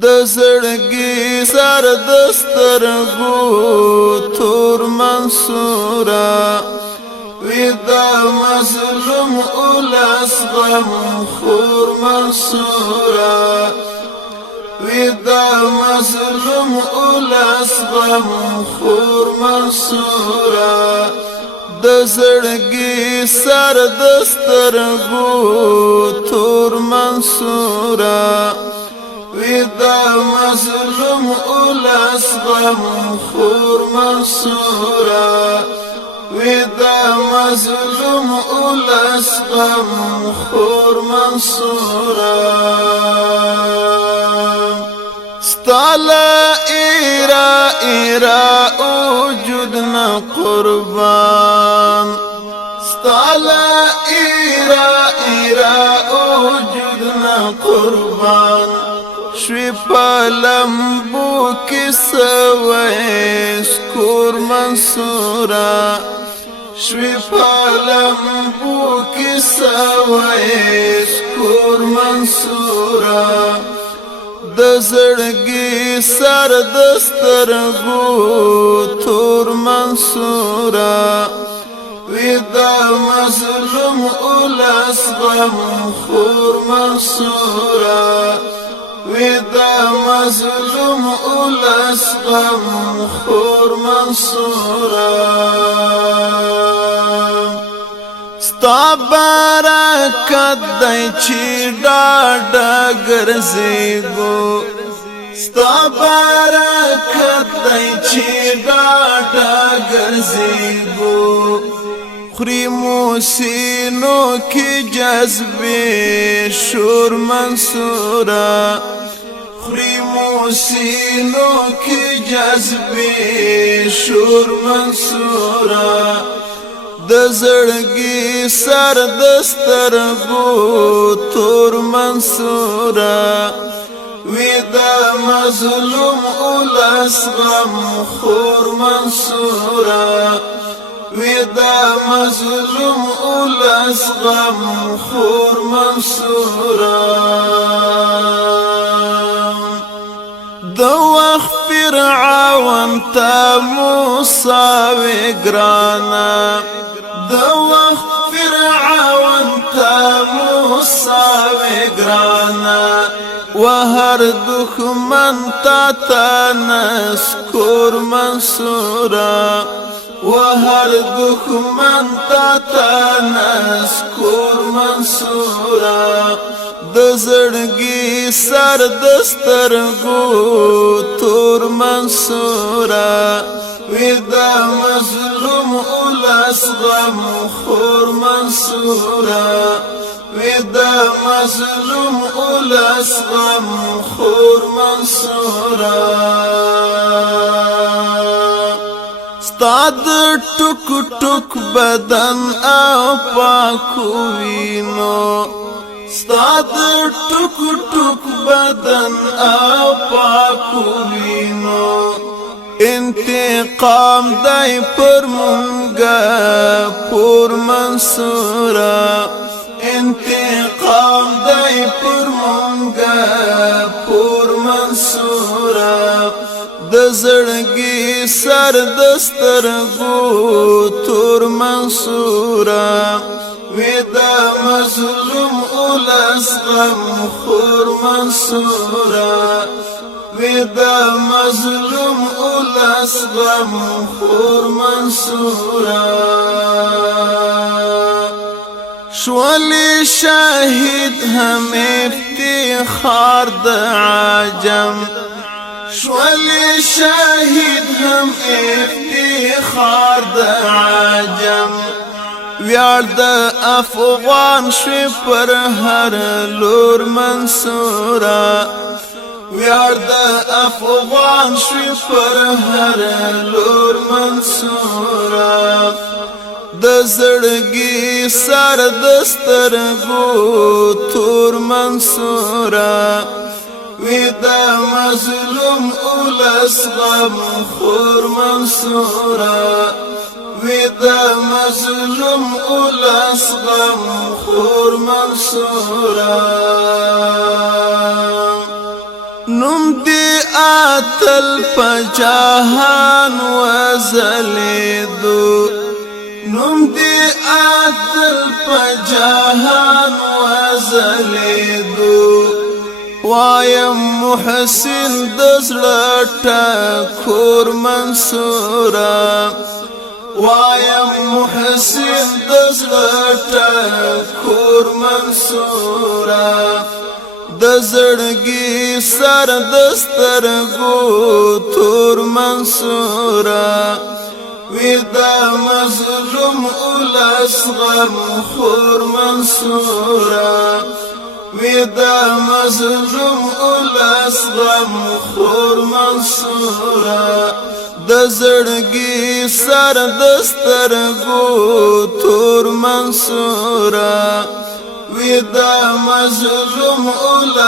د زړګي سر دسترګو تور منصورا وی دا مظلوم اولاس غم خور منصورا وی دا مظلوم اولاس غم خور منصورا د زړګي سر دسترګو تور منصورا وی دا مظلوم اولاس غم خور منصورا وی دا مظلوم اولاس غم خور منصورا ستالا ایرا ایرا وجودنا قربان ستالا ایرا ایرا وجودنا قربان شوی پلمبو کی سوی سکور منصورا شوی پلمبو کی سوی سکور منصورا د زړګي سر دسترګو تور منصورا وی دا مظلوم اولاس غم خور منصورا وی دا مظلوم اولاس غم خور منصورا ستا برکت دی چی ډاډه ګرځېږو ستا برکت دی چی ډاډه ګرځېږو خوري موسینو کی جذبې شور منصورا خوري موسینو کی جذبې شور منصورا د زړګي سر دسترګو تور منصورا وی دا مظلوم اولاس غم خور منصورا وی دا مظلوم اولاس غم خور منصورا د وخت فرعون تا موسی وی ګرانا د وخت فرعون تا موسی وی ګرانا وهر دښمن تا نسکور منصورا وهر دښمن تا نسکور منصورا د زړګي سر دسترګو تور منصورا وی دا مظلوم اولاس غم خور منصورا وی دا مظلوم اولاس غم خور منصورا ستاد ټوک ټوک بدن او پاکو وینو ستاد ټوک ټوک بدن او پاکو وینو انتقام دای پر مونږه پور منصورا انتقام دای پر مونږه پور منصورا د زړګي سر دسترګو تور منصورا وی دا مظلوم اولاس غم خور منصورا وی دا مظلوم اولاس غم خور منصورا شولی شاهد هم افتخار د عجم شولی شاهد هم افتخار د عجم ویار د افغان شوی پر هر لور منصورا ویار د افغان شوی پر هر لور منصورا د زړګي سر دسترګو تور منصورا وی دا مظلوم اولاس غم خور منصورا وی دا مظلوم اولاس غم خور منصورا نم دی آتل پجاهان وزلیدو نم دی آتل پجاهان وزلیدو وایم محسن دزړه ټکور منصورا وایم محسن دزړه ټکور منصورا دزړګي سر دسترګو تور منصورا ودا مظلوم اولس غم خور منصورا ودا مظلوم اولس غم خور منصورا دزړګي سر دسترګو تور منصورا ودا مظلوم اولس